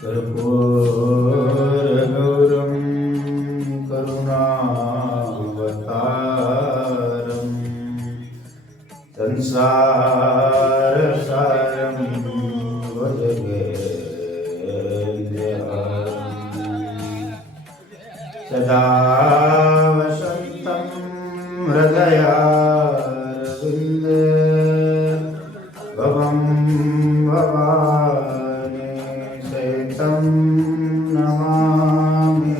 कर्पूरगौरं करुणावतारं संसारसारं भुजगेन्द्रहारं सदा वसन्तं हृदयारविन्दे भवं भवानि सहितं नमामि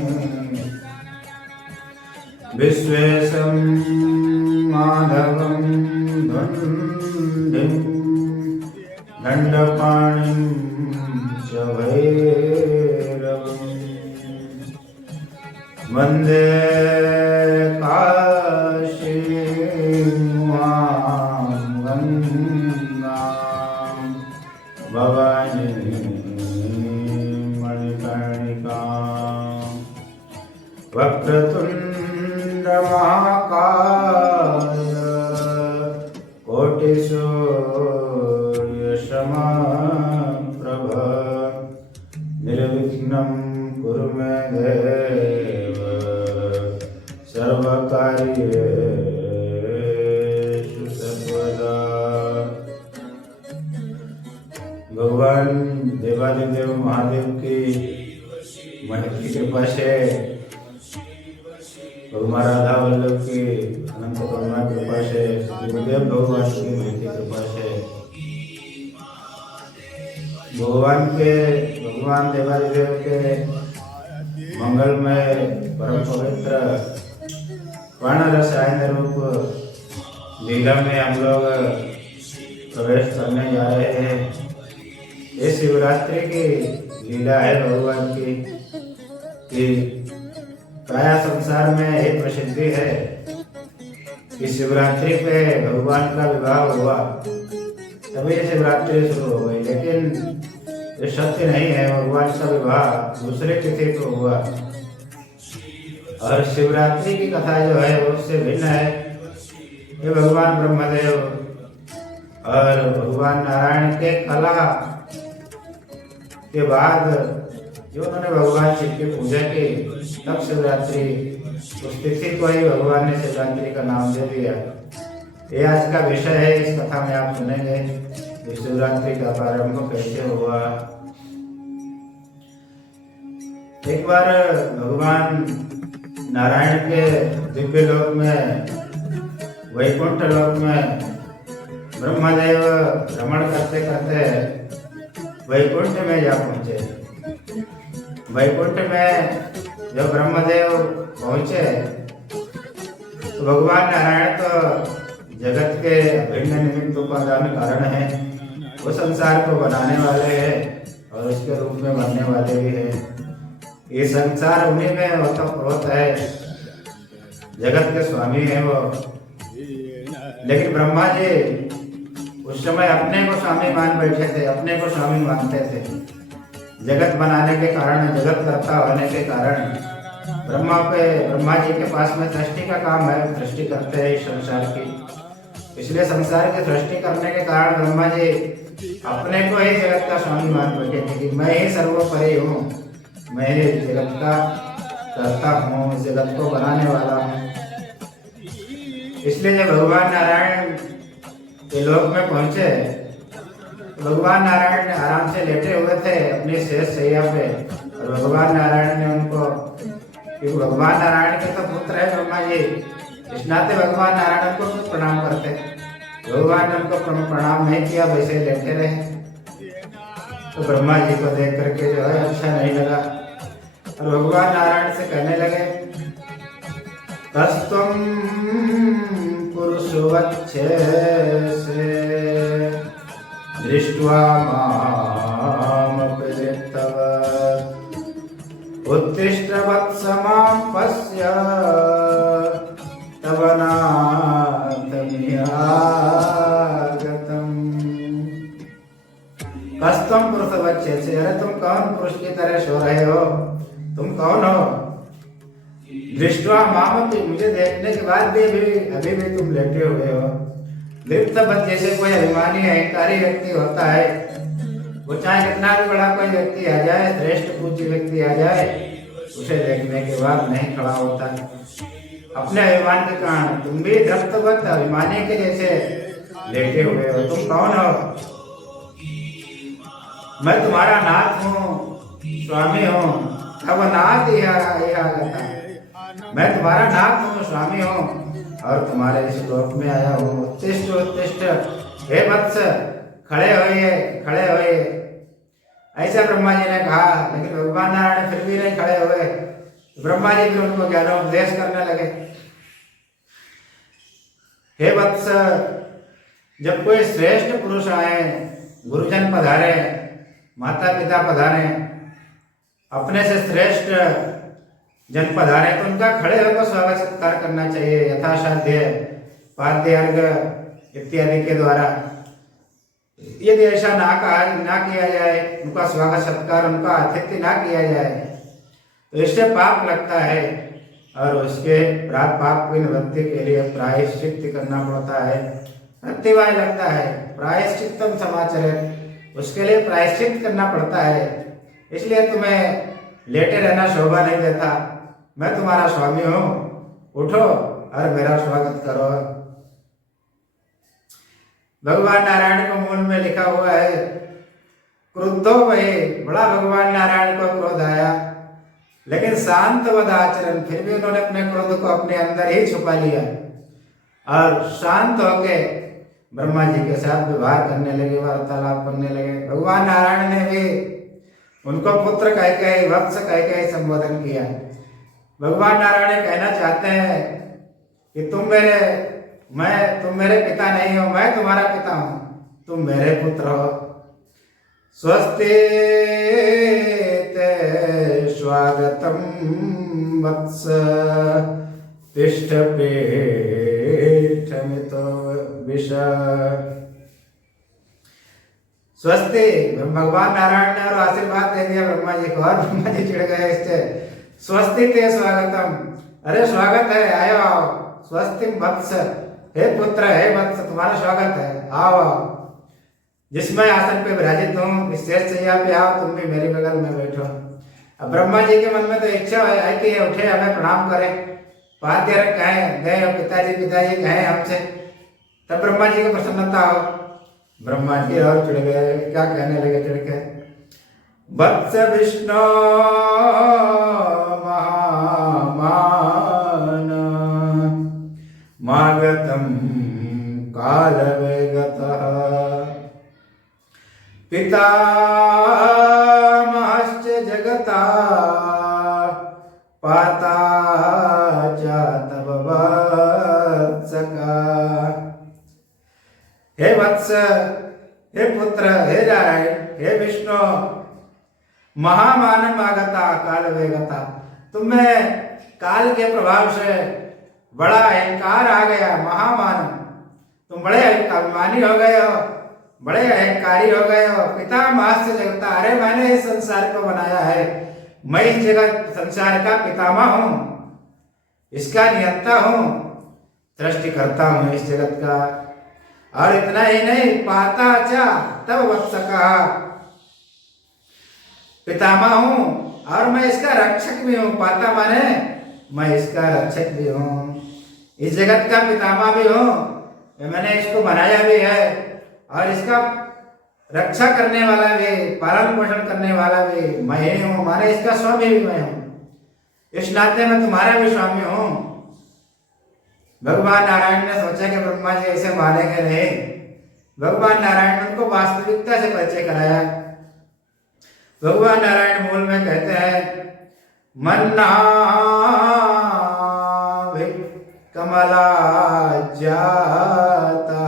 विश्वेशं माधवं धुण्डिं दण्डपाणिं च भैरवम् वन्दे काशीं गङ्गां भवानीं मणिकर्णिकां वक्रतुण्डमहाकाय कोटिसूर्यसमप्रभ निर्विघ्नं कुरु मे देव सर्वकार्येषु सर्वदा। भगवान देवादिदेव महादेव की महती कृपा से, भगवान राधा वल्लभ की अनंत करुणा कृपा से, गुरुदेव भगवान की महती कृपा से, भगवान देवादिदेव के मंगलमय परम पवित्र वर्ण रसायन रूप लीला में हम लोग प्रवेश करने जा रहे हैं। ये शिवरात्रि की लीला है भगवान की कि प्राय संसार में ये प्रसिद्धि है कि शिवरात्रि पे भगवान का विवाह हुआ, तभी शिवरात्रि शुरू हो गई। लेकिन ये सत्य नहीं है, भगवान का विवाह दूसरे तिथि को हुआ। और शिवरात्रि की कथा जो है वो उससे भिन्न है। ये भगवान ब्रह्मदेव और भगवान नारायण के कला के बाद जो उन्होंने भगवान शिव की पूजा की, तब शिवरात्रि उस तिथि को ही भगवान ने शिवरात्रि का नाम दे दिया। ये आज का विषय है। इस कथा में आप सुनेंगे कि शिवरात्रि का प्रारंभ कैसे हुआ। एक बार भगवान नारायण के दिव्य लोक में, वैकुंठ लोक में ब्रह्मदेव भ्रमण करते करते वैकुंठ में जा पहुंचे। वैकुंठ में जब ब्रह्मदेव पहुंचे तो भगवान नारायण तो जगत के अभिन्न निमित्त उपादान कारण है, वो संसार को बनाने वाले हैं और उसके रूप में बनने वाले भी हैं। ये संसार उन्हीं में ओतप्रोत है, जगत के स्वामी हैं वो। लेकिन ब्रह्मा जी उस समय अपने को स्वामी मान बैठे थे, अपने को स्वामी मानते थे। जगत बनाने के कारण, जगत कर्ता होने के कारण ब्रह्मा जी के पास में सृष्टि का काम है, सृष्टि करते हैं इस संसार की। इसलिए संसार की सृष्टि करने के कारण ब्रह्मा जी अपने को ही जगत का स्वामी मान बैठे थे कि मैं ही सर्वोपरि हूँ, मैं ही जगत का कर्ता हूँ, जगत को बनाने वाला हूँ। इसलिए जब भगवान नारायण के लोक में पहुंचे, भगवान नारायण आराम से लेटे हुए थे अपनी शेष शैया पे, और भगवान नारायण ने उनको, क्योंकि भगवान नारायण के तो पुत्र है ब्रह्मा जी, इस नाते भगवान नारायण को प्रणाम करते। भगवान ने उनको प्रणाम नहीं किया, वैसे लेटे रहे। तो ब्रह्मा जी को देख करके जो है अच्छा नहीं लगा और भगवान नारायण से कहने लगे, कस्तुम पुरुषवक्षसे दृष्ट्वा मामपि तव उत्तिष्ठ वत्स मां पश्य तव नाथमिहागतम्। कस्तुम पुरुषवक्षसे, अरे तुम कौन पुरुष की तरह सो रहे हो? तुम कौन हो? दृष्टवा मामपि, मुझे देखने के बाद भी अभी भी तुम लेटे हुए हो। लिप्तवत्, जैसे कोई अभिमानी अहंकारी व्यक्ति होता है वो चाहे कितना भी बड़ा कोई व्यक्ति आ जाए, श्रेष्ठ पूज्य व्यक्ति आ जाए, उसे देखने के बाद नहीं खड़ा होता। अपने अभिमान के कारण तुम भी द्रप्तवत अभिमानी के जैसे लेटे हुए हो। तुम कौन हो? मैं तुम्हारा नाथ हूँ, स्वामी हूँ। अब नाथ आगता, मैं तुम्हारा नाथ हूँ, स्वामी हूँ और तुम्हारे इस लोक में आया हूँ। उत्तिष्ठ उत्तिष्ठ, हे वत्स, खड़े होइए, खड़े होइए। ऐसा ब्रह्मा जी ने कहा, लेकिन भगवान नारायण फिर भी नहीं खड़े हुए। ब्रह्मा जी भी उनको ज्ञानोपदेश करने लगे। हे वत्स, जब कोई श्रेष्ठ पुरुष आए, गुरुजन पधारे, माता पिता पधारे, अपने से श्रेष्ठ जन पधारे, तो उनका खड़े होकर स्वागत सत्कार करना चाहिए यथासाध्य, पाद्य अर्घ इत्यादि के द्वारा। यदि ऐसा ना किया जाए, उनका स्वागत सत्कार, उनका आतिथ्य ना किया जाए, तो इससे पाप लगता है और उसके पाप की निवृत्ति के लिए प्रायश्चित करना पड़ता है। प्रतिवाय लगता है, प्रायश्चित्तम समाचरित, उसके लिए प्रायश्चित करना पड़ता है। इसलिए तुम्हें लेटे रहना शोभा नहीं देता। मैं तुम्हारा स्वामी हूँ, उठो और मेरा स्वागत करो। भगवान नारायण को मूल में लिखा हुआ है, क्रुद्धो भये, बड़ा भगवान नारायण को क्रोध आया, लेकिन शांत वद आचरण, फिर भी उन्होंने अपने क्रोध को अपने अंदर ही छुपा लिया और शांत होके ब्रह्मा जी के साथ व्यवहार करने लगे, वार्तालाप करने लगे। भगवान नारायण ने भी उनको पुत्र कह के, वत्स कह के संबोधन किया। भगवान नारायण कहना चाहते हैं कि तुम मेरे पिता नहीं हो, मैं तुम्हारा पिता हूं, तुम मेरे पुत्र हो। स्वस्ति ते स्वागतम वत्स, तिष्ठ पेठमितो विष। स्वस्ति, भगवान नारायण ने और आशीर्वाद दे दिया ब्रह्मा जी को, और ब्रह्मा जी चिढ़ गए इससे। स्वस्ति ते स्वागतम, अरे स्वागत है, आयो आओ। स्वस्ति वत्स, हे पुत्र, हे वत्स, तुम्हारा स्वागत है, आओ आओ। जिसमें आसन पे विराजित हूँ, इस शेष सैया पे आओ, तुम भी मेरी बगल में बैठो। अब ब्रह्मा जी के मन में तो इच्छा है कि उठे, हमें प्रणाम करें, पाद्य कहें, गए पिताजी कहें हमसे, तब ब्रह्मा जी की प्रसन्नता हो। ब्रह्मा जी और चिढ़ गए, क्या कहने लगे चिढ़ के, वत्स विष्णु महामान मागतम काल वेगतः पितामहश्च जगता पाता च तव वत्सका। हे वत्स, हे पुत्र, हे नारायण, हे विष्णु, महामानव आगता काल वेगता, तुम्हें काल के प्रभाव से बड़ा अहंकार आ गया। महामानव, तुम बड़े अभिमानी हो गए हो, बड़े अहंकारी हो गए हो। पितामह से जगता, अरे मैंने इस संसार को बनाया है, मैं इस जगत संसार का पितामह हूं, इसका नियंता हूं, सृष्टि करता हूं इस जगत का। और इतना ही नहीं, पाता चा तब वत्सका, पितामह हूं और मैं इसका रक्षक भी हूं। पाता माने मैं इसका रक्षक भी हूं, इस जगत का पितामह भी हूं, मैंने इसको बनाया भी है और इसका रक्षा करने वाला भी, पालन पोषण करने वाला भी मैं ही हूं, माने इसका स्वामी भी मैं हूं। इस नाते मैं तुम्हारा भी स्वामी हूं। भगवान नारायण ने सोचा कि ब्रह्मा जी ऐसे मानेंगे नहीं। भगवान नारायण ने उनको वास्तविकता से परिचय कराया। भगवान नारायण मूल में कहते हैं, मन्ना कमला जाता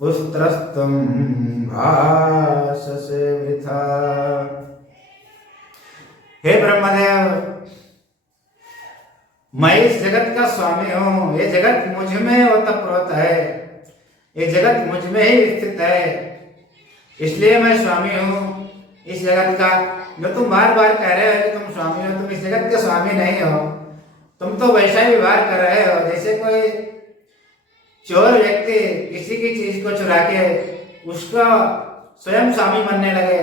पुत्रस्तम भाससे वृथा। हे ब्रह्मदेव, मैं इस जगत का स्वामी हूं, ये जगत मुझ में ओतप्रोत है, ये जगत मुझ में ही स्थित है, इसलिए मैं स्वामी हूं इस जगत का। जो तुम बार बार कह रहे हो कि तुम स्वामी हो, तुम इस जगत के स्वामी नहीं हो। तुम तो वैसा ही व्यवहार कर रहे हो जैसे कोई चोर व्यक्ति किसी की चीज को चुरा के उसका स्वयं स्वामी बनने लगे,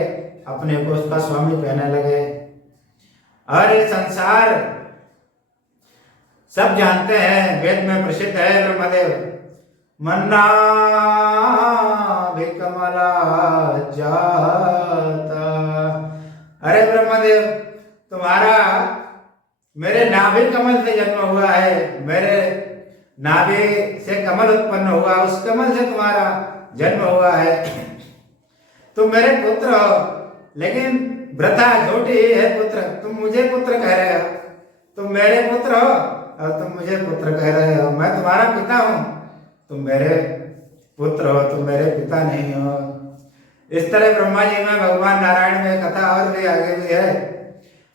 अपने को उसका स्वामी कहने लगे। और ये संसार सब जानते हैं, वेद में प्रसिद्ध है ब्रह्मदेव मन्ना भी कमला जाता। अरे ब्रह्मदेव, तुम्हारा मेरे नाभि कमल से जन्म हुआ है, मेरे नाभि से कमल उत्पन्न हुआ, उस कमल से तुम्हारा जन्म हुआ है। तुम मेरे पुत्र हो, लेकिन वृथा झूठी है पुत्र। तुम मुझे पुत्र कह रहे हो, तुम मेरे पुत्र हो और तुम मुझे पुत्र कह रहे हो। मैं तुम्हारा पिता हूं, तुम मेरे पुत्र हो, तुम मेरे पिता नहीं हो। इस तरह ब्रह्मा जी में भगवान नारायण में कथा और भी आगे भी है।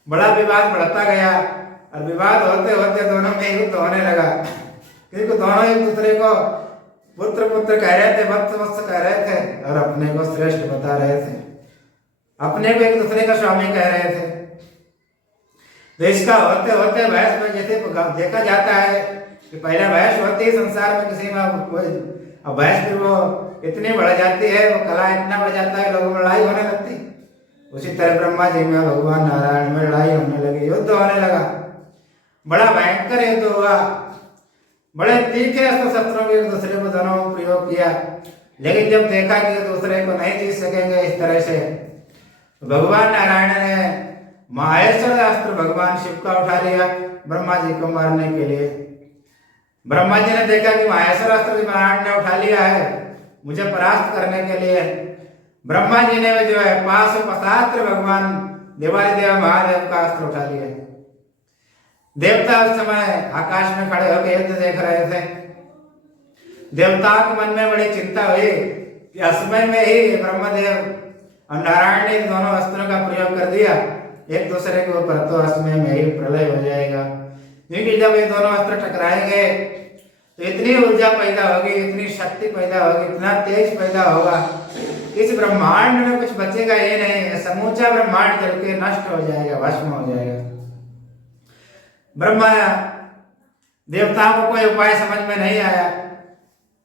बड़ा विवाद बढ़ता गया और विवाद होते होते दोनों में युद्ध होने लगा, क्योंकि दोनों एक दूसरे को पुत्र पुत्र कह रहे थे, वत्स वत्स कह रहे थे और अपने को श्रेष्ठ बता रहे थे, अपने को एक दूसरे का स्वामी कह रहे थे। तो इसका होते होते बहस में जैसे देखा जाता है कि पहले बहस होती है संसार में किसी में कोई, अब बहस फिर वो इतनी बढ़ जाती है, वो कला इतना बढ़ जाता है, लोगों में लड़ाई होने लगती। उसी तरह ब्रह्मा जी में भगवान नारायण में लड़ाई होने लगी, युद्ध होने लगा। बड़ा भयंकर युद्ध हुआ, बड़े तीखे अस्त्र शस्त्रों के एक दूसरे को दोनों प्रयोग किया, लेकिन जब देखा कि दूसरे को नहीं जीत सकेंगे इस तरह से, तो भगवान नारायण ने माहेश्वर अस्त्र भगवान शिव का उठा लिया ब्रह्मा जी को मारने के लिए। ब्रह्मा जी ने देखा कि माहेश्वर अस्त्र नारायण ने उठा लिया है मुझे परास्त करने के लिए। ब्रह्मा जी ने जो है पाशुपतास्त्र भगवान देवादिदेव महादेव का अस्त्र उठा लिया। देवता उस समय आकाश में खड़े होकर युद्ध देख रहे थे। देवताओं के मन में बड़ी चिंता हुई कि असमय में ही ब्रह्मदेव और नारायण ने दोनों अस्त्रों का प्रयोग कर दिया एक दूसरे के ऊपर, तो असमय में ही प्रलय हो जाएगा। क्योंकि जब ये दोनों अस्त्र टकराएंगे तो इतनी ऊर्जा पैदा होगी, इतनी शक्ति पैदा होगी, इतना तेज पैदा होगा, इस ब्रह्मांड में कुछ बचेगा ये नहीं है, समूचा ब्रह्मांड जल के नष्ट हो जाएगा, भस्म हो जाएगा। ब्रह्मा देवताओं को कोई उपाय समझ में नहीं आया।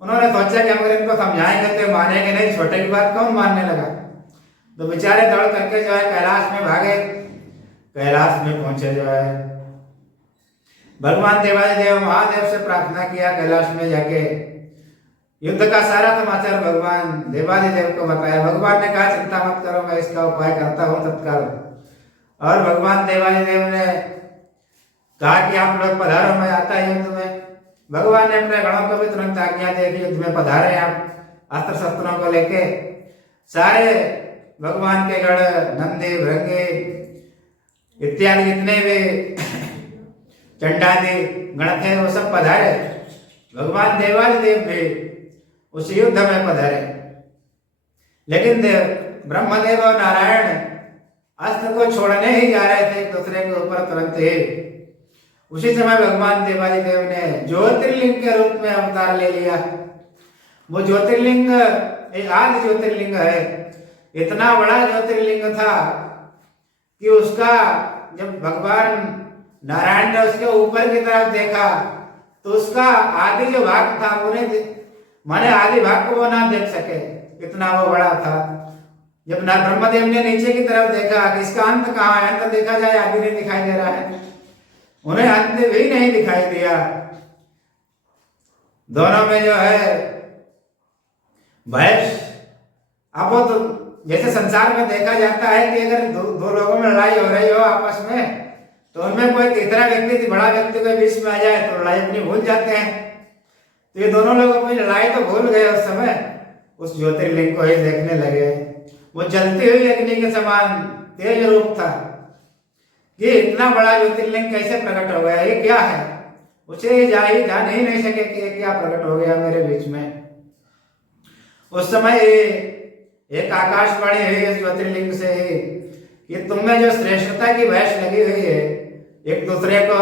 उन्होंने सोचा कि अगर इनको समझाएंगे तो मानेंगे नहीं, छोटे की बात कौन मानने लगा। तो बेचारे दौड़ करके जो है कैलाश में भागे। कैलाश में पहुंचे जो है भगवान देवादिदेव महादेव से प्रार्थना किया। कैलाश में जाके युद्ध का सारा समाचार भगवान देवादिदेव को बताया। भगवान ने कहा चिंता मत करो, मैं इसका उपाय करता हूँ तत्काल। और भगवान देवादिदेव ने कहा कि आप लोग पधारो, मैं आता है युद्ध में। भगवान ने अपने गणों को भी तुरंत आज्ञा दी कि युद्ध में पधारे आप अस्त्र शस्त्रों को लेके। सारे भगवान के गण नंदी भृंगी इत्यादि जितने भी चंडादि गण थे वो सब पधारे। भगवान देवादिदेव भी उस युद्ध में पधारे। लेकिन ब्रह्मदेव और नारायण अस्त्र को छोड़ने ही जा रहे थे एक दूसरे के ऊपर तुरंत ही। उसी समय भगवान देवादिदेव ने ज्योतिर्लिंग के रूप में अवतार ले लिया। वो ज्योतिर्लिंग एक आदि ज्योतिर्लिंग है। इतना बड़ा ज्योतिर्लिंग था कि उसका जब भगवान नारायण ने उसके ऊपर की तरफ देखा तो उसका आदि जो भाग था उन्हें माने आदि भाग को वो ना देख सके, इतना वो बड़ा था। जब ना ब्रह्मदेव ने नीचे की तरफ देखा कि इसका अंत कहाँ है, अंत देखा जाए आदि नहीं दिखाई दे रहा है, उन्हें अंत भी नहीं दिखाई दिया। दोनों में जो है बहस। अब वो तो जैसे संसार में देखा जाता है कि अगर दो लोगों में लड़ाई हो रही हो आपस में, तो उनमें कोई तीसरा व्यक्ति बड़ा व्यक्ति कोई बीच में आ जाए तो लड़ाई अपनी भूल जाते हैं। तो ये दोनों लोग अपनी लड़ाई तो भूल गए, उस समय उस ज्योतिर्लिंग को ही देखने लगे। वो जलती हुई अग्नि के समान तेज रूप था कि इतना बड़ा ज्योतिर्लिंग कैसे प्रकट हो गया, ये क्या है। उसे जान ही नहीं सके कि क्या प्रकट हो गया मेरे बीच में। उस समय एक आकाशवाणी हुई इस ज्योतिर्लिंग से कि तुम में जो श्रेष्ठता की बहस लगी हुई है, एक दूसरे को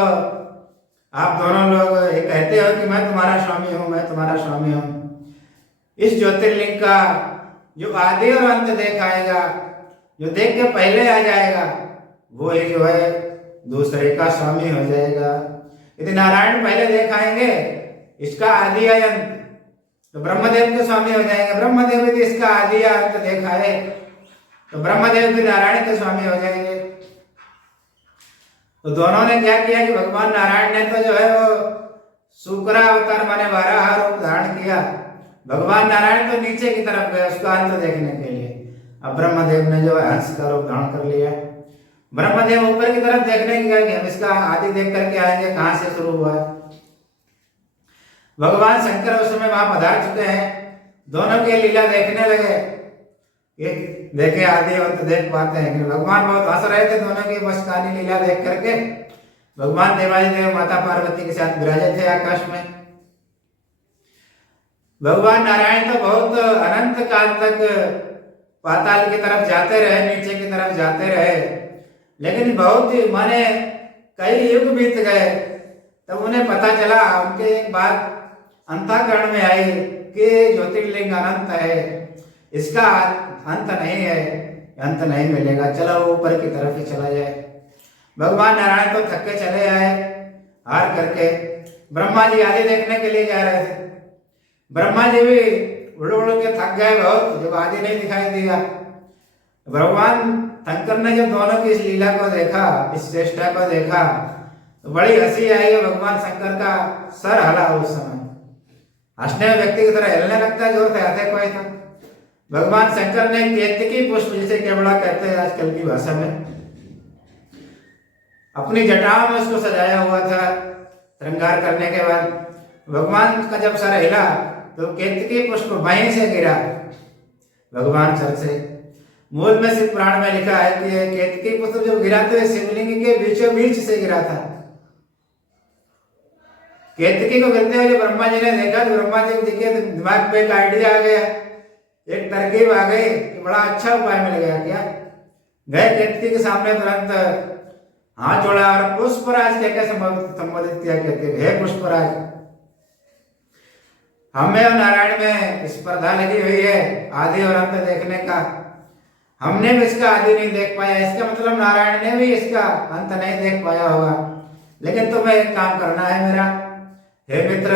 आप दोनों लोग ये कहते हो कि मैं तुम्हारा स्वामी हूं, मैं तुम्हारा स्वामी हूं। इस ज्योतिर्लिंग का जो आदि और अंत देख आएगा, जो देख के पहले आ जाएगा, वो ही जो है दूसरे का स्वामी हो जाएगा। यदि नारायण पहले देख आएंगे इसका आदि अंत, तो ब्रह्मदेव के स्वामी हो जाएंगे। ब्रह्मदेव यदि इसका आदि या अंत देखा है तो ब्रह्मदेव भी नारायण के स्वामी हो जाएंगे। तो दोनों ने क्या किया कि भगवान नारायण ने तो जो है वो शुक्र अवतार माने 12 रूप धारण किया। भगवान नारायण तो नीचे की तरफ गए उसका अंत देखने के लिए। अब ब्रह्मदेव ने जो है हंस का रूप धारण कर लिया। ब्रह्मदेव ऊपर की तरफ देखने की गए कि हम इसका आदि देख करके आएंगे कहां से शुरू हुआ है। भगवान शंकर उस समय वहां पधार चुके हैं। दोनों की लीला देखने लगे। ये देखे आदि अंत देख पाते हैं कि भगवान बहुत हंस रहे थे दोनों की बस कहानी लीला देख करके। भगवान देवाजी देव माता पार्वती के साथ विराजे थे आकाश में। भगवान नारायण तो बहुत अनंत काल तक पाताल की तरफ जाते रहे, नीचे की तरफ जाते रहे, लेकिन बहुत ही माने कई युग बीत गए तब उन्हें पता चला, उनके एक बात अंतःकरण में आई कि ज्योतिर्लिंग अनंत है, इसका अंत नहीं है, अंत नहीं मिलेगा, चलो ऊपर की तरफ ही चला जाए। भगवान नारायण तो थके चले आए हार करके। ब्रह्मा जी आदि देखने के लिए जा रहे थे। ब्रह्मा जी भी उड़ उड़ के थक गए बहुत, जब आदि नहीं दिखाई दिया। भगवान शंकर ने जब दोनों की इस लीला को देखा, इस चेष्टा को देखा, तो बड़ी हंसी आई है। भगवान शंकर का सर हला उस समय, हंसने में व्यक्ति की तरह हिलने लगता है, जोर से हंसे कोई था। भगवान शंकर ने केतकी पुष्प, जिसे केवड़ा कहते हैं आजकल की भाषा में, अपनी जटाओं में उसको सजाया हुआ था। श्रृंगार करने के बाद भगवान का जब सर हिला तो केतकी पुष्प वहीं से गिरा, भगवान सर से। मूल में शिव पुराण में लिखा है कि केतकी पुष्प जब गिरा तो शिवलिंग के बीचों बीच से गिरा था। केतकी को गिरते हुए ब्रह्मा जी ने देखा तो ब्रह्मा जी के दिमाग में एक आइडिया आ गया, एक तरकीब आ गई कि बड़ा अच्छा उपाय मिल गया। क्या गए केतकी के सामने, तुरंत हाथ जोड़ा और पुष्पराज कहकर संबोधित किया। कहते हे पुष्पराज, हमें और नारायण में स्पर्धा लगी हुई है आदि और अंत देखने का। हमने भी इसका आदि नहीं देख पाया, इसका मतलब नारायण ने भी इसका अंत नहीं देख पाया होगा। लेकिन तुम्हें एक काम करना है मेरा, हे मित्र,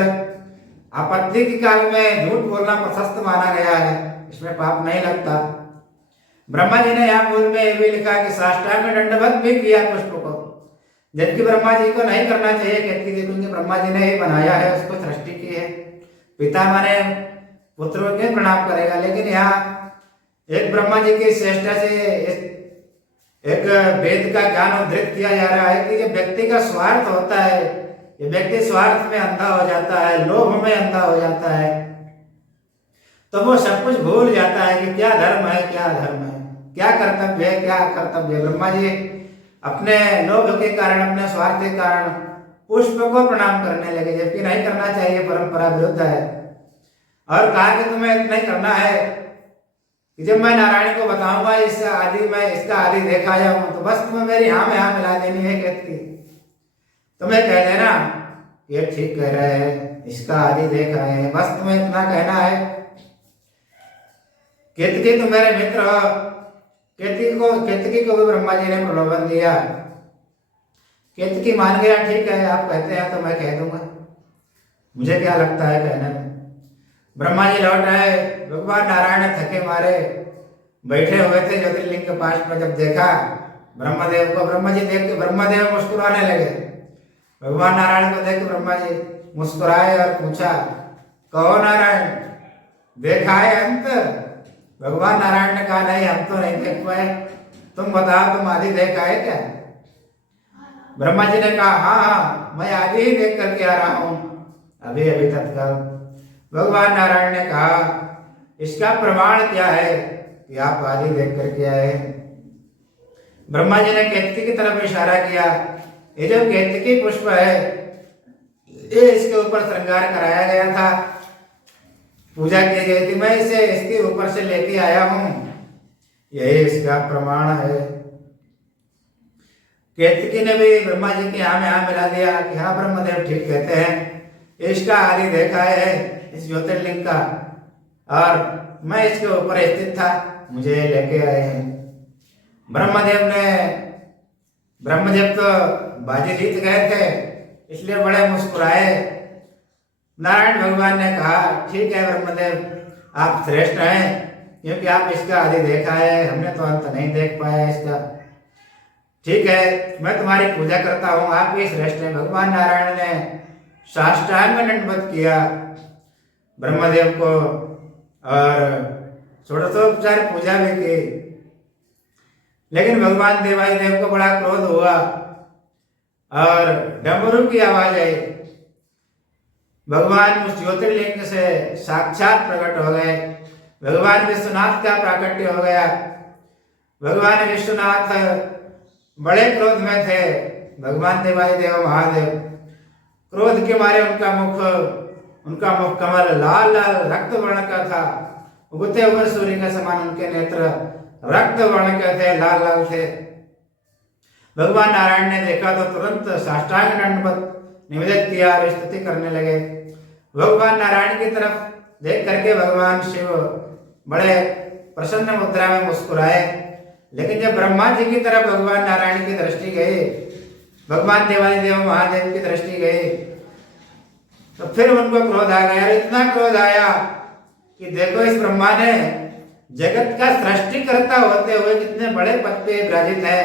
आपत्ति के काल में झूठ बोलना प्रशस्त माना गया है, इसमें पाप नहीं लगता। ब्रह्मा जी ने यहाँ मूल में ये भी लिखा कि साष्टांग दंडवत भी किया पुष्प को, जबकि ब्रह्मा जी को नहीं करना चाहिए केतकी जी, क्योंकि ब्रह्मा जी ने ही बनाया है, उसको सृष्टि की है। पिता माने पुत्र के प्रणाम करेगा, लेकिन यहाँ एक ब्रह्मा जी की चेष्टा से एक वेद का ज्ञान उद्धृत किया जा रहा है कि ये व्यक्ति का स्वार्थ होता है, ये व्यक्ति स्वार्थ में अंधा हो जाता है, लोभ में अंधा हो जाता है, तो वो सब कुछ भूल जाता है कि क्या धर्म है, क्या धर्म है, क्या कर्तव्य है, क्या कर्तव्य है। ब्रह्मा जी अपने लोभ के कारण, अपने स्वार्थ के कारण पुष्प को प्रणाम करने लगे, जबकि नहीं करना चाहिए, परंपरा विरुद्ध है। और कहा कि तुम्हें इतना ही करना है कि जब मैं नारायण को बताऊंगा इस आदि में इसका आदि देखा जाऊं, तो बस तुम्हें मेरी हाँ में हाँ मिला देनी है केतकी। तुम्हें कह देना ये ठीक कह रहे हैं, इसका आदि देख आए हैं, बस तुम्हें इतना कहना है। केतकी तुम मेरे मित्र हो। केतकी को भी ब्रह्मा जी ने प्रलोभन दिया। केतकी मान गया, ठीक है आप कहते हैं तो मैं कह दूंगा, मुझे क्या लगता है कहने में। ब्रह्मा जी लौट आए। भगवान नारायण थके मारे बैठे हुए थे ज्योतिर्लिंग के पास में, जब देखा ब्रह्मदेव को, ब्रह्मा जी देख के ब्रह्मदेव मुस्कुराने लगे। भगवान नारायण को देख के ब्रह्मा जी मुस्कुराए और पूछा, कहो नारायण देखा है अंत? भगवान नारायण ने कहा, नहीं हम तो नहीं देख पाए, तुम बताओ तुम आदि देखा है क्या? ब्रह्मा जी ने कहा, हाँ हाँ मैं आदि ही देख करके आ रहा हूं, अभी अभी तत्काल। भगवान नारायण ने कहा, इसका प्रमाण क्या है कि आप आदि देख करके आए? ब्रह्मा जी ने केतकी की तरफ इशारा किया। ये जो केतकी पुष्प है, ये इसके ऊपर श्रृंगार कराया गया था, पूजा की गई थी, मैं इसे इसके ऊपर से लेके आया हूं, यही इसका प्रमाण है। केतकी ने भी ब्रह्मा जी के यहाँ में हाँ मिला दिया कि हाँ ब्रह्मदेव ठीक कहते हैं, इसका आदि देखा है इस ज्योतिर्लिंग का, और मैं इसके ऊपर स्थित था, मुझे लेके आए हैं। ब्रह्मदेव तो बाजी जीत गए थे, इसलिए बड़े मुस्कुराए। नारायण भगवान ने कहा, ठीक है ब्रह्मदेव, आप श्रेष्ठ हैं क्योंकि आप इसका आदि देखा है, हमने तो अंत नहीं देख पाया इसका। ठीक है, मैं तुम्हारी पूजा करता हूँ, आप भी श्रेष्ठ हैं। भगवान नारायण ने साष्टांग दंडवत किया ब्रह्मदेव को और षोडशोपचार पूजा भी की। लेकिन भगवान देवादिदेव को बड़ा क्रोध हुआ और डमरू की आवाज आई। भगवान उस ज्योतिर्लिंग से साक्षात प्रकट हो गए। भगवान विश्वनाथ का प्राकट्य हो गया। भगवान विश्वनाथ बड़े क्रोध में थे। भगवान देवादिदेव महादेव क्रोध के मारे उनका मुख कमल लाल लाल रक्त वर्ण का था। उगते हुए सूर्य के समान उनके नेत्र रक्त वर्ण के थे, लाल लाल थे। भगवान नारायण ने देखा तो तुरंत साष्टांग दंडवत निवेदित किया और स्तुति करने लगे। भगवान नारायण की तरफ देख करके भगवान शिव बड़े प्रसन्न मुद्रा में मुस्कुराए। लेकिन जब ब्रह्मा जी की तरफ भगवान नारायण की दृष्टि गई, भगवान देवादिदेव महादेव की दृष्टि गई, तो फिर उनको क्रोध आ गया। इतना क्रोध आया कि देखो, इस ब्रह्मा ने जगत का सृष्टि करता होते हुए कितने बड़े पद पे विराजित है,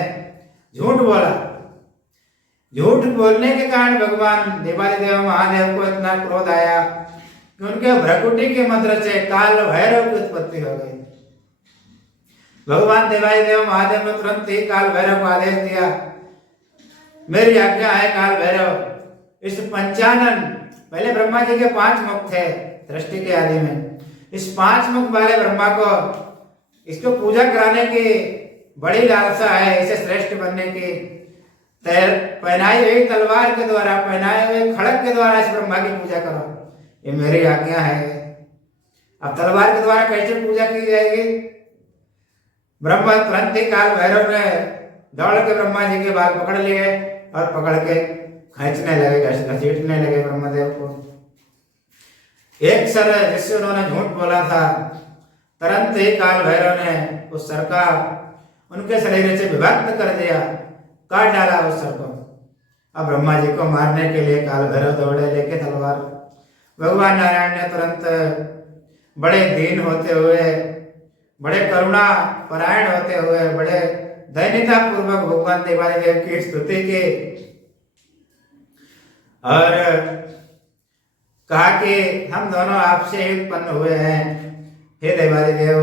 झूठ बोला। झूठ बोलने के कारण भगवान देवादिदेव महादेव को इतना क्रोध आया कि उनके भ्रकुटी के मंत्र से काल भैरव की उत्पत्ति हो गई। भगवान देवादिदेव महादेव ने तुरंत ही काल भैरव को आदेश दिया, मेरी आज्ञा है काल भैरव, इस पंचानन, पहले ब्रह्मा जी के 5 मुख थे सृष्टि के आदि में, इस 5 मुख वाले ब्रह्मा को इसको पूजा कराने की बड़ी लालसा है, इसे श्रेष्ठ बनने की। पहनाई हुई तलवार के द्वारा, पहनाए हुए खड़ग के द्वारा इस ब्रह्मा की पूजा करो, ये मेरी आज्ञा है। अब तलवार के द्वारा कैसे पूजा की जाएगी? ब्रह्मा तुरंत ही काल भैरव ने दौड़ के ब्रह्मा जी के बाल पकड़ लिए और पकड़ के खींचने लगे, घसीटने लगे ब्रह्मदेव को। एक सर जिससे उन्होंने झूठ बोला था, तुरंत ही काल भैरव ने उस सर का उनके शरीर से विभक्त कर दिया, काट डाला उस सर को। अब ब्रह्मा जी को मारने के लिए काल भैरव दौड़े लेके तलवार। भगवान नारायण ने तुरंत बड़े दीन होते हुए, बड़े करुणा परायण होते हुए, बड़े दैन्यता पूर्वक भगवान देवादिदेव की स्तुति की और कहा कि हम दोनों आपसे ही उत्पन्न हुए हैं, हे देवादिदेव,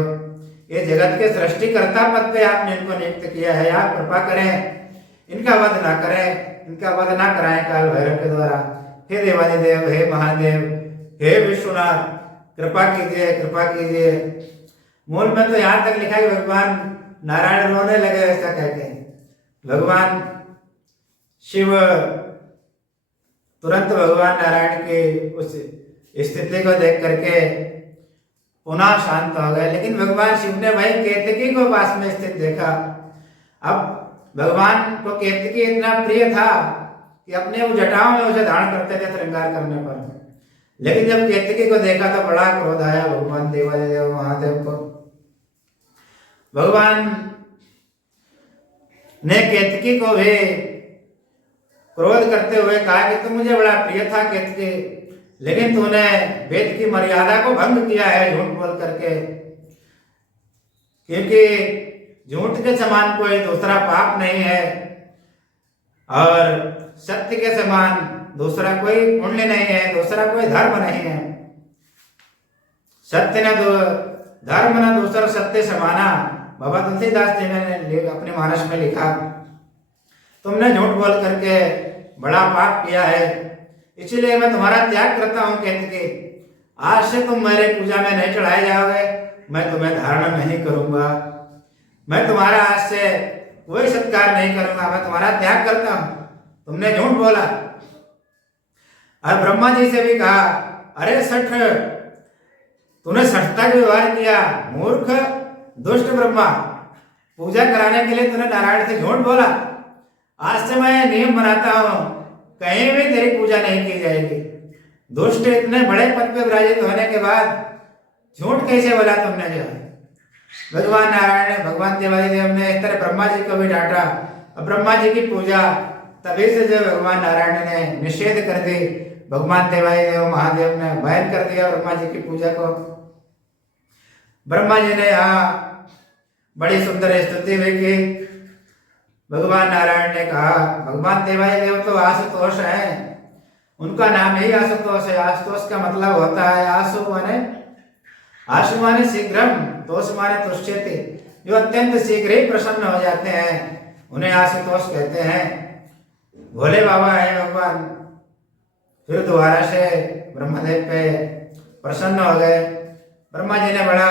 ये जगत के सृष्टिकर्ता पद पे आपने इनको नियुक्त किया है, आप कृपा करें, इनका वध ना करें, इनका वध ना कराएं काल भैरव के द्वारा। हे देवादिदेव, हे महादेव, हे विश्वनाथ, कृपा कीजिए, कृपा कीजिए। मूल में तो यहाँ तक लिखा है कि भगवान नारायण रोने लगे, ऐसा कहते हैं। भगवान शिव तुरंत भगवान नारायण की उस स्थिति को देख करके पुनः शांत हो गए। लेकिन भगवान शिव ने वही केतकी को पास में स्थित देखा। अब भगवान को केतकी इतना प्रिय था कि अपने वो जटाओं में उसे धारण करते थे श्रृंगार करने पर। लेकिन जब केतकी को देखा तो बड़ा क्रोध आया भगवान देवादिदेव महादेव को। भगवान ने केतकी को भी क्रोध करते हुए कहा कि तू मुझे बड़ा प्रिय था केतकी, लेकिन तूने वेद की मर्यादा को भंग किया है झूठ बोल करके, क्योंकि झूठ के समान कोई दूसरा पाप नहीं है और सत्य के समान दूसरा कोई पुण्य नहीं है, दूसरा कोई धर्म नहीं है। सत्य न धर्म न दूसरा सत्य समाना, बाबा तुलसीदास जी ने अपने मानस में लिखा। तुमने झूठ बोल करके बड़ा पाप किया है, इसलिए मैं तुम्हारा त्याग करता हूँ केतकी। आज से तुम मेरे पूजा में नहीं चढ़ाए जाओगे, मैं तुम्हें धारण नहीं करूंगा, मैं तुम्हारा आज से कोई सत्कार नहीं करूंगा, मैं तुम्हारा त्याग करता हूं, तुमने झूठ बोला। और ब्रह्मा जी से भी कहा, अरे सठ, तूने सठता का व्यवहार किया, मूर्ख दुष्ट ब्रह्मा, पूजा कराने के लिए तूने नारायण से झूठ बोला। आज से मैं नियम बनाता हूं, कहीं भी तेरी पूजा नहीं की जाएगी। दुष्ट, इतने बड़े पद पे विराजित होने के बाद झूठ कैसे बोला तुमने? जो भगवान नारायण ने, भगवान देवादिदेव ने इस तरह ब्रह्मा जी को भी डांटा और ब्रह्मा जी की पूजा तभी से जो भगवान नारायण ने निषेध कर दी। भगवान देवादिदेव महादेव ने बैन कर दिया ब्रह्मा जी की पूजा को। ब्रह्मा जी ने यहाँ बड़ी सुंदर स्तुति हुई कि भगवान नारायण ने कहा भगवान देवादिदेव तो आशुतोष है, उनका नाम ही आशुतोष है। आशुतोष का मतलब होता है आशु माने शीघ्रम, तोष माने तुष्यति, जो अत्यंत शीघ्र ही प्रसन्न हो जाते हैं उन्हें आशुतोष कहते हैं। भोले बाबा है भगवान। फिर दोबारा से ब्रह्मदेव पे प्रसन्न हो गए। ब्रह्मा जी ने बड़ा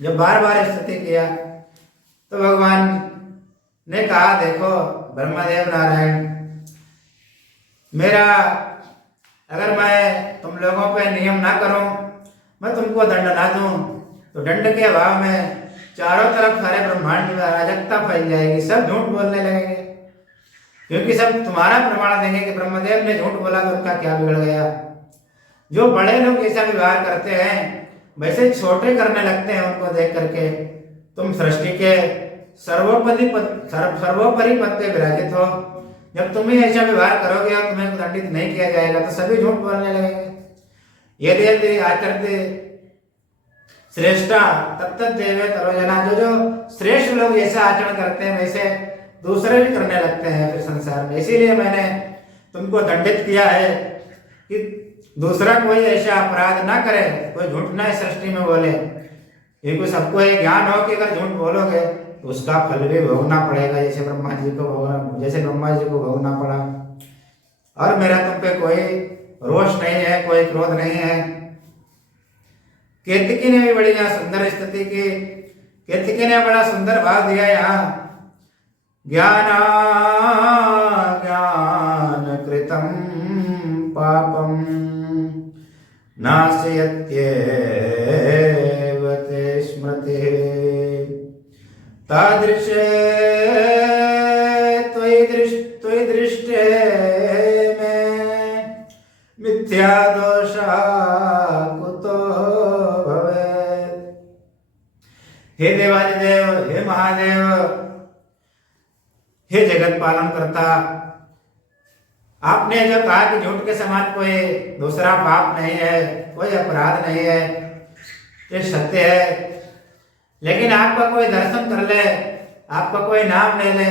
जब बार बार स्तुति किया तो भगवान ने कहा देखो ब्रह्मदेव नारायण, मेरा अगर मैं तुम लोगों पे नियम ना करूं, मैं तुमको दंड ना दूं, तो दंड के अभाव में चारों तरफ सारे ब्रह्मांड में अराजकता फैल जाएगी, सब झूठ बोलने लगेंगे, क्योंकि सब तुम्हारा प्रमाण देंगे कि ब्रह्मदेव ने झूठ बोला तो उनका क्या बिगड़ गया। जो बड़े लोग ऐसा व्यवहार करते हैं वैसे छोटे करने लगते हैं उनको देख करके। तुम सृष्टि के सर्वोपरि पद पे विराजित हो, जब तुम ही ऐसा व्यवहार करोगे और तुम्हें दंडित नहीं किया जाएगा तो सभी झूठ बोलने लगेंगे। यदि यदि आचरते श्रेष्ठा तत्त देवे तरोजना, जो श्रेष्ठ लोग जैसा आचरण करते हैं वैसे दूसरे भी करने लगते हैं फिर संसार में। इसीलिए मैंने तुमको दंडित किया है कि दूसरा कोई ऐसा अपराध ना करे, कोई झूठ ना सृष्टि में बोले, क्योंकि सबको ये ज्ञान हो कि अगर झूठ बोलोगे तो उसका फल भी भोगना पड़ेगा, जैसे ब्रह्मा जी को भोगना पड़ा। और मेरा तुम पे कोई रोष नहीं है, कोई क्रोध नहीं है। केतकी ने भी बड़ी यहाँ सुंदर स्तुति की। केतकी ने बड़ा सुंदर भाव दिया यहाँ, ज्ञान कृतम पापम नाशयत्येव ते स्मृतिः तादृशे त्वयि दृष्टे में मिथ्या दोषा कुतो भवेत्। हे देवादिदेव, हे महादेव, हे जगत पालन करता, आपने जो कहा कि झूठ के समान कोई दूसरा पाप नहीं है, कोई अपराध नहीं है, ये सत्य है। लेकिन आपका कोई दर्शन कर ले, आपका कोई नाम ले ले,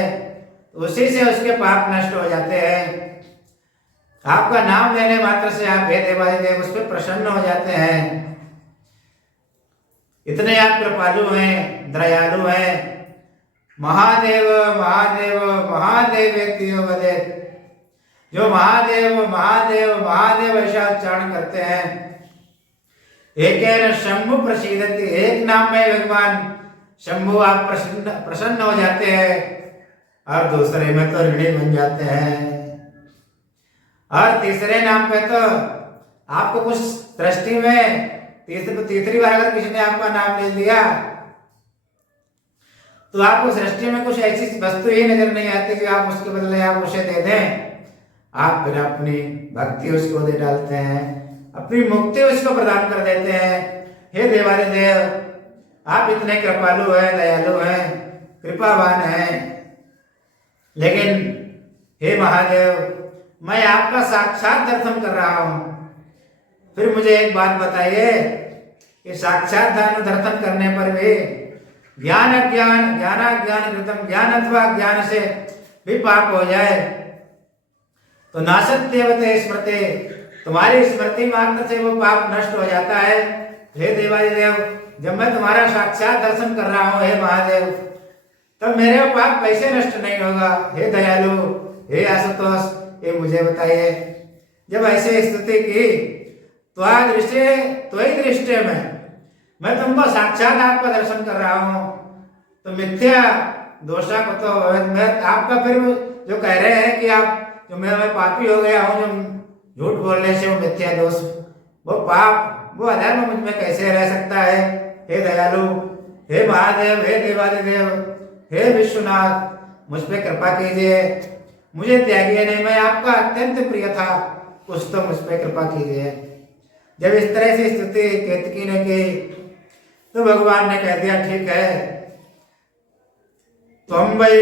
उसी से उसके पाप नष्ट हो जाते हैं। आपका नाम लेने मात्र से आप हे देवादिदेव उस पर प्रसन्न हो जाते हैं। इतने आप कृपालु हैं, दयालु हैं। महादेव महादेव महादेव वदेत, जो महादेव महादेव महादेव ऐसा उच्चारण करते हैं। एक शंभु प्रसीदति, एक नाम में भगवान शंभु आप प्रसन्न हो जाते हैं, और दूसरे में तो ऋणी बन जाते हैं, और तीसरे नाम पे तो आपको कुछ दृष्टि में तीसरी बार अगर किसी ने आपका नाम ले लिया तो आपको सृष्टि में कुछ ऐसी वस्तु ही नजर नहीं आती कि आप उसके बदले आप उसे दे दें। आप फिर अपनी भक्ति उसको दे डालते हैं, अपनी मुक्ति उसको प्रदान कर देते हैं। हे देवादिदेव, आप इतने कृपालु हैं, दयालु हैं, कृपावान हैं। लेकिन हे महादेव, मैं आपका साक्षात दर्शन कर रहा हूं। फिर मुझे एक बात बताइए कि साक्षात दर्शन करने पर भी ज्ञान कृतम, ज्ञान अथवा ज्ञान से भी पाप हो जाए तो नासत्यवते स्मृति, तुम्हारी स्मृति मात्र से वो पाप नष्ट हो जाता है। हे देवादिदेव, जब मैं तुम्हारा साक्षात दर्शन कर रहा हूँ हे महादेव, तब मेरे पाप कैसे नष्ट नहीं होगा। हे दयालु, हे आशुतोष, ये मुझे बताइए। जब ऐसे स्तुति की त्वयि दृष्टि में, मैं तुमको साक्षात आपका दर्शन कर रहा हूँ, तो मिथ्या दोषा को तो आपका फिर जो कह रहे हैं कि आप जो मैं पापी हो गया हूँ, जो झूठ बोलने से वो मिथ्या दोष, वो पाप, वो अधर्म मुझ में कैसे रह सकता है। हे दयालु, हे महादेव, हे देवादिदेव, हे विश्वनाथ, मुझ पे कृपा कीजिए, मुझे त्यागिए नहीं, मैं आपका अत्यंत प्रिय था, कुछ तो मुझ पे कृपा कीजिए। जब इस तरह से स्तुति केतकी ने की तो भगवान ने कह दिया ठीक है, त्वं वै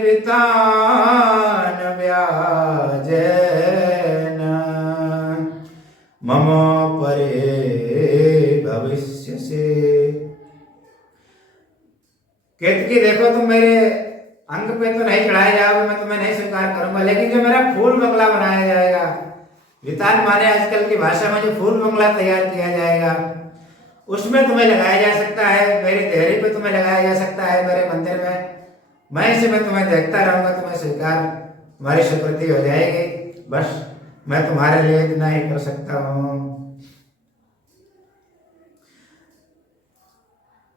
वितान व्याजेन भविष्यसि। केतकी देखो तुम मेरे अंग पे तो नहीं चढ़ाए जाओगे, मैं तुम्हें नहीं स्वीकार करूंगा, लेकिन जो मेरा फूल बंगला बनाया जाएगा, वितान माने आजकल की भाषा में जो फूल बंगला तैयार किया जाएगा, उसमें तुम्हें लगाया जा सकता है, मेरी देहरी पे तुम्हें लगाया जा सकता है, मेरे मंदिर में मैं इसे मैं तुम्हें देखता रहूंगा, तुम्हें स्वीकार तुम्हारी स्वीकृति हो जाएगी। बस मैं तुम्हारे लिए इतना ही कर सकता हूँ।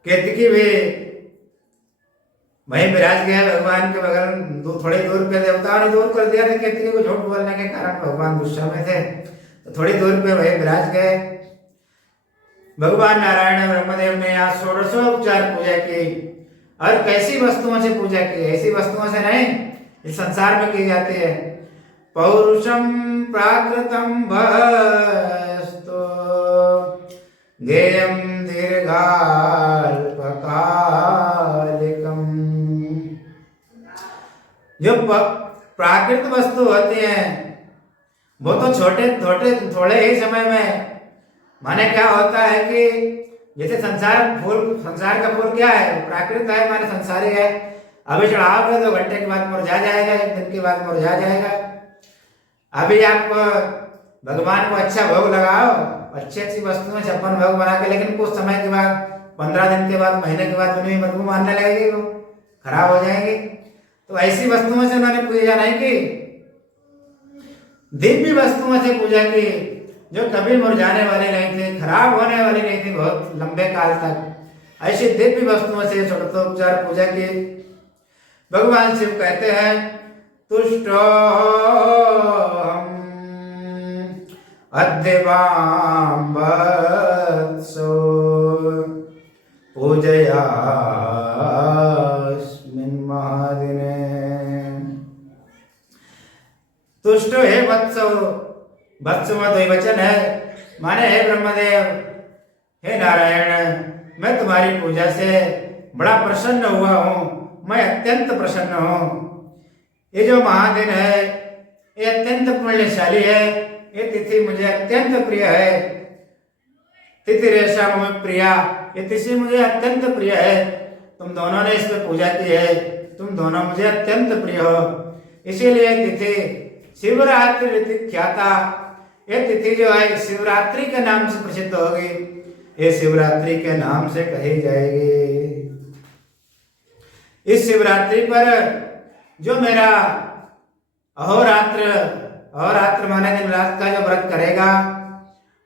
केतकी भी वहीं विराज गया भगवान के बगल, थोड़ी दूर पे देवताओं ने दूर कर दिया था केतकी को, झूठ बोलने के कारण भगवान गुस्सा में थे, तो थोड़ी दूर पे वहीं विराज गए। भगवान नारायण ब्रह्मदेव ने आज षोडशोपचार पूजा की, और कैसी वस्तुओं से पूजा की, ऐसी वस्तुओं से नहीं इस संसार में की जाती है। पौरुषम प्राकृतम वस्तु गेयम दीर्घाल्पकालिकम। जो प्राकृत वस्तु होती हैं वो तो छोटे छोटे थोड़े ही समय में, माने क्या होता है कि जैसे संसार का फूल क्या है, प्राकृत है, माने संसारी है, अभी चढ़ाओगे 2 घंटे के बाद मुरझा जाएगा, 1 दिन के बाद मुरझा जाएगा। अभी आप भगवान को अच्छा भोग लगाओ, अच्छी अच्छी वस्तुएं 56 भोग बना के, लेकिन कुछ समय के बाद 15 दिन के बाद, महीने के बाद उन्हें बदबू मारने लगेगी, वो खराब हो जाएंगे। तो ऐसी वस्तुओं से उन्होंने पूजा नहीं की, दिव्य वस्तुओं से पूजा की जो कभी मुरझाने वाले नहीं थे, खराब होने वाली नहीं थी बहुत लंबे काल तक। ऐसी दिव्य वस्तुओं से षोडशोपचार पूजा की। भगवान शिव कहते हैं तुष्टो अद्यवाम वत्सो पूजयास्मिन् महादिने। तुष्टो हे वत्सो, वत्स में द्विवचन है, माने हे ब्रह्मदेव, हे नारायण, मैं तुम्हारी पूजा से बड़ा प्रसन्न हुआ हूँ, मैं अत्यंत प्रसन्न हूँ। ये जो महादिन है ये अत्यंत पुण्यशाली है, ये तिथि मुझे अत्यंत प्रिय है। तिथि रेशा मुझे प्रिया, ये तिथि मुझे अत्यंत प्रिय है। तुम दोनों ने इस पर पूजा की है, तुम दोनों मुझे अत्यंत प्रिय हो, इसीलिए तिथि शिवरात्रि तिथि ख्याता, ये तिथि जो है शिवरात्रि के नाम से प्रसिद्ध होगी, ये शिवरात्रि के नाम से कही जाएगी। इस शिवरात्रि पर जो मेरा अहोरात्र माने दिन रात का जो व्रत करेगा,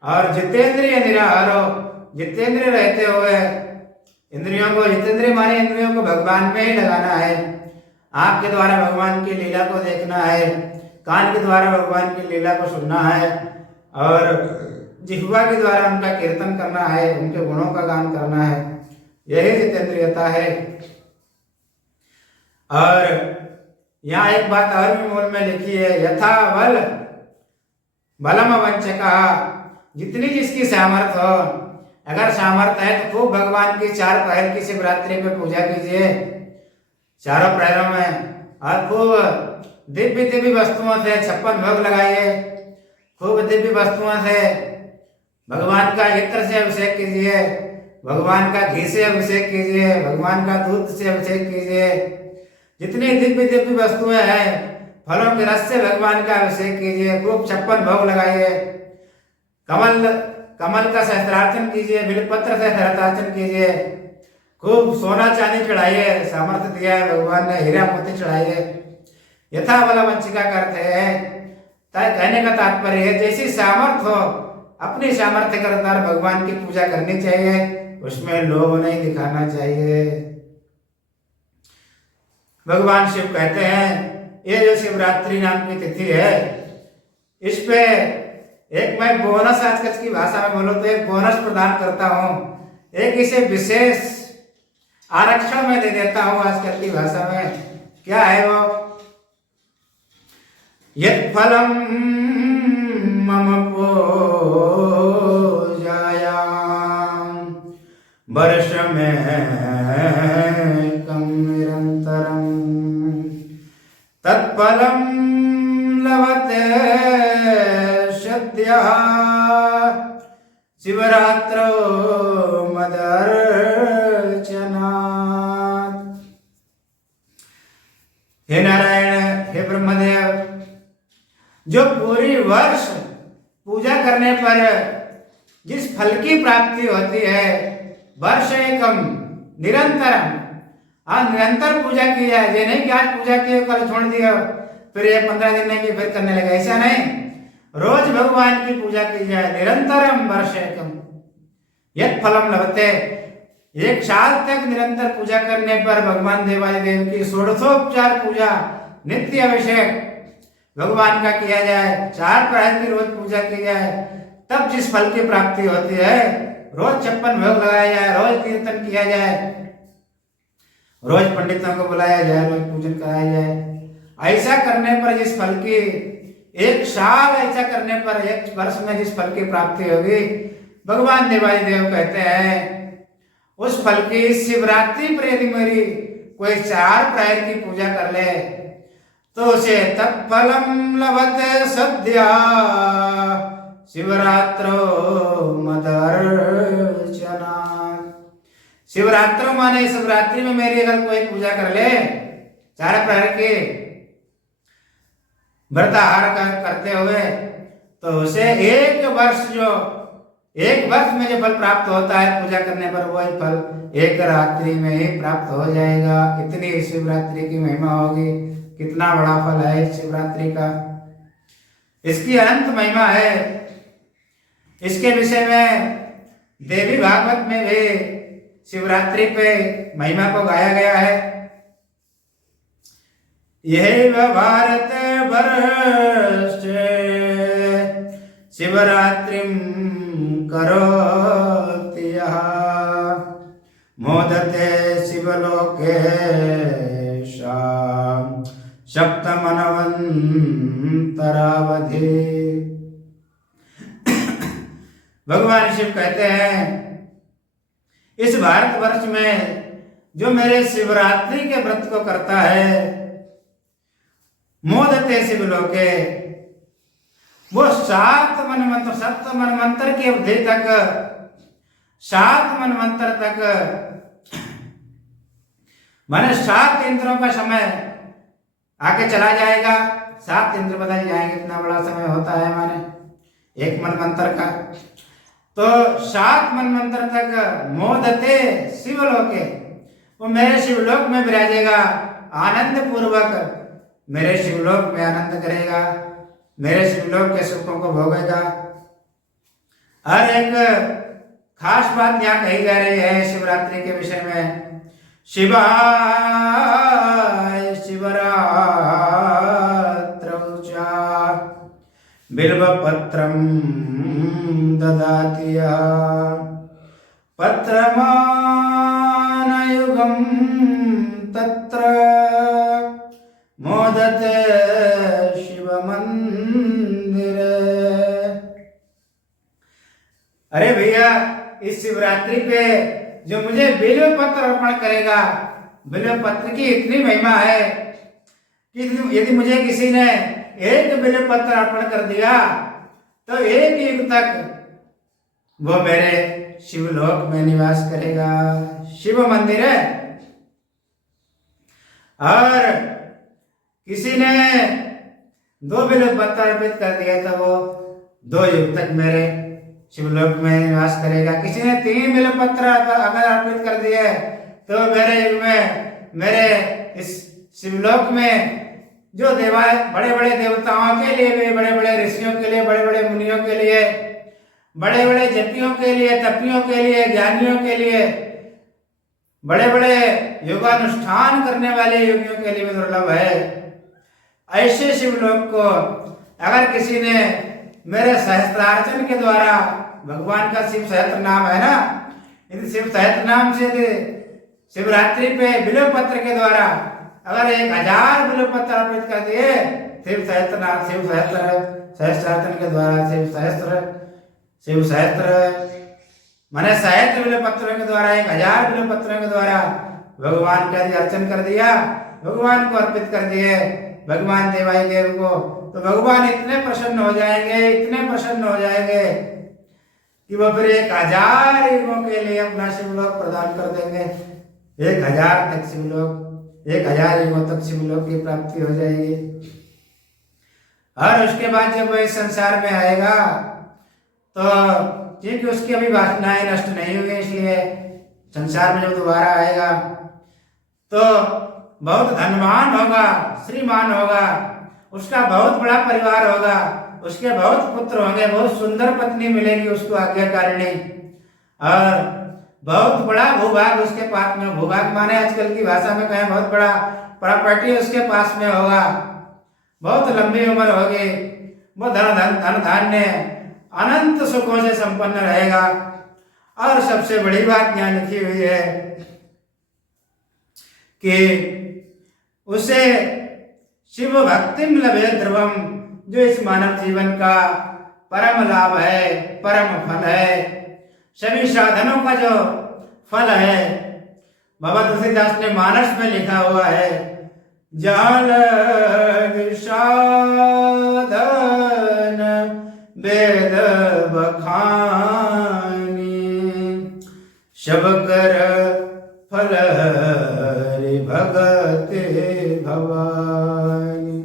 और जितेंद्रिय निराहारो, जितेंद्रिय रहते हुए इंद्रियों को, जितेंद्रिय माने इंद्रियों को भगवान में ही लगाना है। आँख के द्वारा भगवान की लीला को देखना है, कान के द्वारा भगवान की लीला को सुनना है, और जिह्वा के द्वारा उनका कीर्तन करना है, उनके गुणों का गान करना है, यही जितेंद्रियता है। और यहाँ एक बात और भी मूल में लिखी है, यथा बल बलम वंचका, जितनी जिसकी सामर्थ्य हो, अगर सामर्थ्य है तो खूब भगवान की 4 पहर की शिवरात्रि पे पूजा कीजिए, चारों प्रहरों में, और खूब दिव्य दिव्य वस्तुओं से 56 भोग लगाइए, खूब दिव्य वस्तुओं से भगवान का इत्र से अभिषेक कीजिए, भगवान का घी से अभिषेक कीजिए, भगवान का दूध से अभिषेक कीजिए, जितनी दिव्य दिव्य वस्तुएं हैं, फलों के रस से भगवान का अभिषेक कीजिए, खूब 56 भोग लगाइए, कमल का सहस्त्रार्चन कीजिए, बिलपत्र से सहस्त्रार्चन कीजिए, खूब सोना चांदी चढ़ाइए, सामर्थ्य दिया है भगवान ने, हीरा मोती चढ़ाइए। यथा बल वंचिका करते हैं, कहने का तात्पर्य है जैसी सामर्थ्य हो, अपनी सामर्थ्य के अनुसार भगवान की पूजा करनी चाहिए, उसमें लोभ नहीं दिखाना चाहिए। भगवान शिव कहते हैं ये जो शिवरात्रि नाम की तिथि है, इस पे एक मैं बोनस आजकल की भाषा में बोलो तो एक बोनस प्रदान करता हूँ, एक इसे विशेष आरक्षण में दे देता हूँ आजकल की भाषा में। क्या है वो? यत् फलम मम पूजायां वर्ष में कम निरंतरम तत्फलम लभते सद्यः शिवरात्रो मदर्चनात्। हे नारायण, हे ब्रह्मदेव, जो पूरी वर्ष पूजा करने पर जिस फल की प्राप्ति होती है, वर्ष एकम निरंतरम, निरंतर पूजा की जाए। ये नहीं कि आज पूजा की कल छोड़ दिया फिर ये 15 दिन नहीं कि फिर करने लगे, ऐसा नहीं। रोज भगवान की पूजा की जाए, निरंतरम वर्ष एकम यत् फलम लभते। एक साल तक निरंतर पूजा करने पर भगवान देवादिदेव की षोडशोपचार पूजा, नित्य अभिषेक भगवान का किया जाए, 4 प्रहर की रोज पूजा की जाए, तब जिस फल की प्राप्ति होती है, रोज 56 भोग लगाया जाए, रोज कीर्तन किया जाए, रोज पंडितों को बुलाया जाए, रोज पूजन कराया जाए, ऐसा करने पर जिस फल की, एक साल ऐसा करने पर, एक वर्ष में जिस फल की प्राप्ति होगी, भगवान देवादिदेव कहते हैं उस फल की शिवरात्रि पर यदि मेरी कोई 4 प्रहर की पूजा कर ले तो उसे तत्फलम लभते सद्या शिवरात्रो मदर्चनात्। शिवरात्रो माने शिवरात्रि में मेरी अगर कोई पूजा कर ले 4 प्रहर की व्रत आहार करते हुए, तो उसे एक वर्ष में जो फल प्राप्त होता है पूजा करने पर, वही फल एक रात्रि में ही प्राप्त हो जाएगा। इतनी शिवरात्रि की महिमा होगी, कितना बड़ा फल है शिवरात्रि का, इसकी अनंत महिमा है। इसके विषय में देवी भागवत में भी शिवरात्रि पे महिमा को गाया गया है। यही भारत वर्ष शिवरात्रिम करोति यः मोदते शिवलोकेशां सप्तमन्वन्तरावधि। भगवान शिव कहते हैं इस भारतवर्ष में जो मेरे शिवरात्रि के व्रत को करता है, मोदते शिवलोके, वो 7 मनवंतर, 7 मनवंतर की अवधि तक, 7 मनवंतर तक, माने 7 इंद्रों का समय आके चला जाएगा। 7 इंद्र बदल जाएंगे, इतना बड़ा समय होता है माने एक मनवंतर का। तो 7 मनवंतर तक मोदते शिवलोके, वो मेरे शिवलोक में विराजेगा, आनंद पूर्वक मेरे शिवलोक में आनंद करेगा, मेरे शिवलोक के सुखों को भोगेगा। हर एक खास बात यहाँ कही जा रही है शिवरात्रि के विषय में। शिवाय शिवरात्रौ च बिल्वपत्रं ददाति यः पत्रमानयुगं तत्र मोदते शिव मंदिरे। अरे भैया, इस शिवरात्रि पे जो मुझे बिल्व पत्र अर्पण करेगा, बिल्व पत्र की इतनी महिमा है कि यदि मुझे किसी ने एक बिल्व पत्र अर्पण कर दिया तो 1 युग तक वो मेरे शिवलोक में निवास करेगा। शिव मंदिर है। और किसी ने 2 बिल्व पत्र अर्पित कर दिया तो वो 2 युग तक मेरे शिवलोक में निवास करेगा। किसी ने 3 बिल्व पत्र अगर अर्पित कर दिए तो मेरे युग में, मेरे इस शिवलोक में जो बड़े बड़े देवताओं के लिए भी, बड़े बड़े ऋषियों के लिए, बड़े बड़े मुनियों के लिए, बड़े बड़े जपियों के लिए, तपियों के लिए, ज्ञानियों के लिए, बड़े बड़े योगानुष्ठान करने वाले योगियों के लिए भी दुर्लभ है। ऐसे शिवलोक को अगर किसी ने मेरे सहस्त्रार्चन के द्वारा, भगवान का शिव सहस्त्र नाम है ना, यदि शिव सहस्त्र नाम से शिवरात्रि पे बिल्व पत्र के द्वारा अगर 1000 बिल्व पत्र अर्पित कर दिए, शिव सहस्त्रार्चन के द्वारा, शिव सहस्त्र मैंने सहस्त्र बिल्व पत्रों के द्वारा, 1000 बिल्व पत्रों के द्वारा भगवान का अर्चन कर दिया, भगवान को अर्पित कर दिए, भगवान देवाई देव को, तो भगवान इतने प्रसन्न हो जाएंगे, इतने प्रसन्न हो जाएंगे कि वह फिर 1000 युगों के लिए अपना शिवलोक प्रदान कर देंगे। 1000 तक शिवलोक, 1000 युगों तक शिवलोक की प्राप्ति हो जाएगी। और उसके बाद जब वह इस संसार में आएगा तो क्योंकि उसकी अभी वासनाएं नष्ट नहीं हुई, इसलिए संसार में जब दोबारा आएगा तो बहुत धनवान होगा, श्रीमान होगा, उसका बहुत बड़ा परिवार होगा, उसके बहुत पुत्र होंगे, बहुत सुंदर पत्नी मिलेगी उसको आज्ञाकारिणी, और बहुत बड़ा भूभाग उसके पास में, भूभाग माने आजकल की भाषा में कहें बहुत बड़ा प्रॉपर्टी उसके पास में होगा, बहुत लंबी उम्र होगी, वो धन धान्य अनंत सुखों से संपन्न रहेगा। और सबसे बड़ी बात यहाँ लिखी हुई है कि उसे शिव भक्तिम लभे ध्रुवम, जो इस मानव जीवन का परम लाभ है, परम फल है, सभी साधनों का जो फल है। बाबा तुलसीदास ने मानस में लिखा हुआ है, जाल साधन वेद बखानी, शब कर फल हरि भगति भवानी।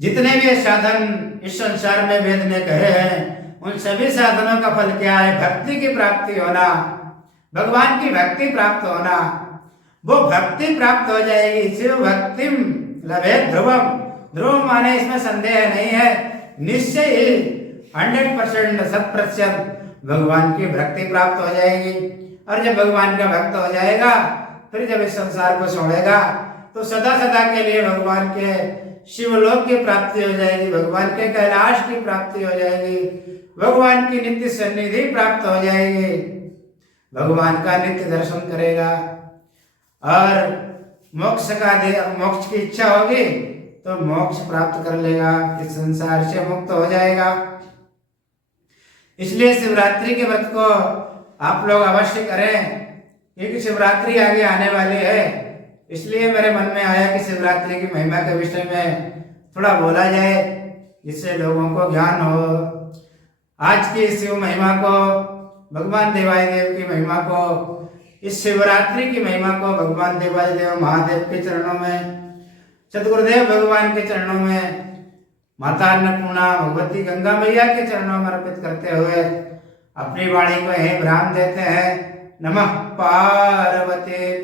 जितने भी साधन इस संसार में वेद ने कहे हैं, उन सभी साधनों का फल क्या है? भक्ति की प्राप्ति होना, भगवान की भक्ति प्राप्त होना। वो भक्ति प्राप्त हो जाएगी। शिव भक्तिम लभे ध्रुवम, ध्रुव माने इसमें संदेह नहीं है, निश्चय ही 100% 100% भगवान की भक्ति प्राप्त हो जाएगी। और जब भगवान का भक्त हो जाएगा, फिर जब इस संसार को छोड़ेगा तो सदा सदा के लिए भगवान के शिवलोक की प्राप्ति हो जाएगी, भगवान के कैलाश की प्राप्ति हो जाएगी, भगवान की नित्य सन्निधि प्राप्त हो जाएगी, भगवान का नित्य दर्शन करेगा। और मोक्ष की इच्छा होगी तो मोक्ष प्राप्त कर लेगा, इस संसार से मुक्त हो जाएगा। इसलिए शिवरात्रि के व्रत को आप लोग अवश्य करें, क्योंकि शिवरात्रि आगे आने वाली है। इसलिए मेरे मन में आया कि शिवरात्रि की महिमा के विषय में थोड़ा बोला जाए, जिससे लोगों को ज्ञान हो। आज की शिव महिमा को, भगवान देवाय देव की महिमा को, इस शिवरात्रि की महिमा को भगवान देवाय देव महादेव के चरणों में, सदगुरुदेव भगवान के चरणों में, माता अन्नपूर्णा भगवती गंगा मैया के चरणों में अर्पित करते हुए अपनी वाणी को यहीं विराम देते हैं। नमः पार्वती।